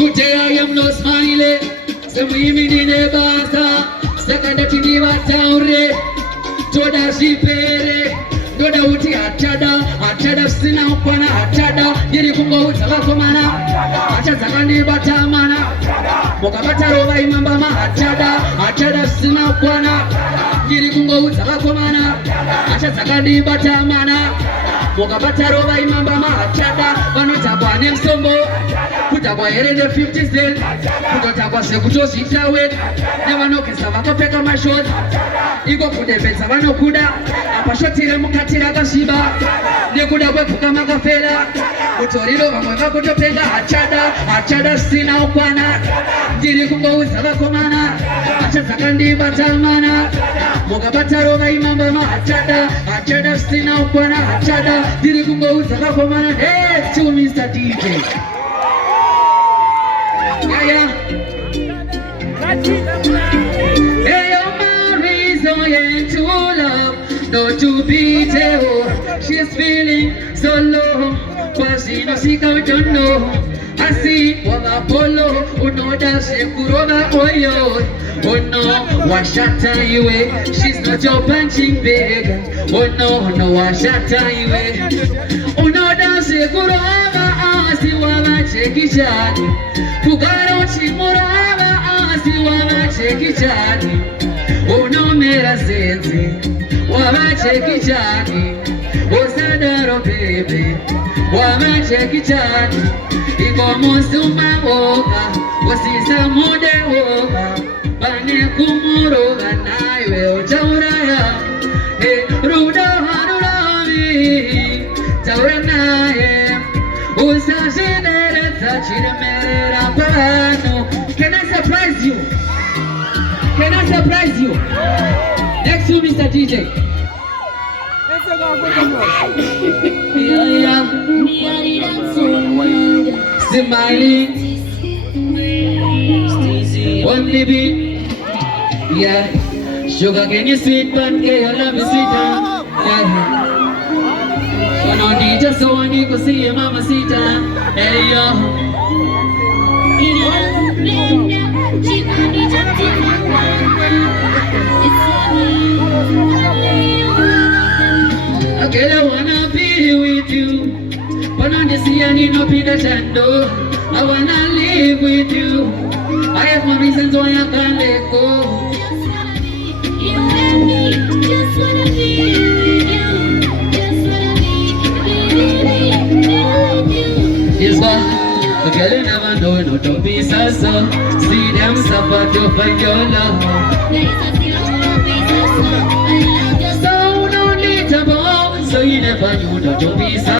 Today I am no smiling. So we mean in a basa. Second that in the town. Toda shipere. Toda uti achada sina upana achada. Yeri kungo utabakomana. Achada kandi batamana. Mokabata roba imambama achada sina upana. Yeri kungo utabakomana. Achada kandi batamana. Mokabata roba imambama achada. Vanutabwa nemsombo. Kutabwa herende 50 cents. Kutabwa sekutoshi itawe. Nevanokesa vakopeka mashot. Iko kudebeza vanokuda. Apashotire mukatira kashiba. Nekuda kwepuka makafela. Kutoriro vamwe vakutopenda achada sina ukwana. Ndiri kungouza vakomana. Achadza kandi batamana. Mukabata roba imambama achada sina ukwana achada. Ndiri kungouza vakomana. Hey, to Mr. DJ. Yeah. Hey, your Mary's to love, not to be there. She's feeling so low, but she knows she don't know. I see what Apollo, who know that she could over oil. Oh no, what shot you away? She's not your punching bag. Oh no, what shot you away? Oh no, that she could over. See what I check it out. Fugaro chimurava. See what I check it out. Oh no, mera zenzi. What I check it out. Oh sadaro baby. What I check it out. Iko musuma woga. Wasisa mude woga. Bane kumuroga naiwe ojauraya. Hey, ruda haruravi. Taura nae. Can I surprise you? Can I surprise you? Next to Mr. DJ. Smiling. Only be. Yeah. Sugar can you sweet but can you love me sweeter? Yeah. So no need just so I need to see your mama sita. Hey yo. Okay, I wanna be with you, but on the sea I need no Peter Chando. I wanna live with you. I have my reasons why I can't let go. Just wanna be you and me. Just wanna be with you. Just wanna be with you. Yes, but the girl you never know, no to be so. See them suffer to find your love. There is a zero to be so. I love you. So no need to bow, so you never knew, no to be so.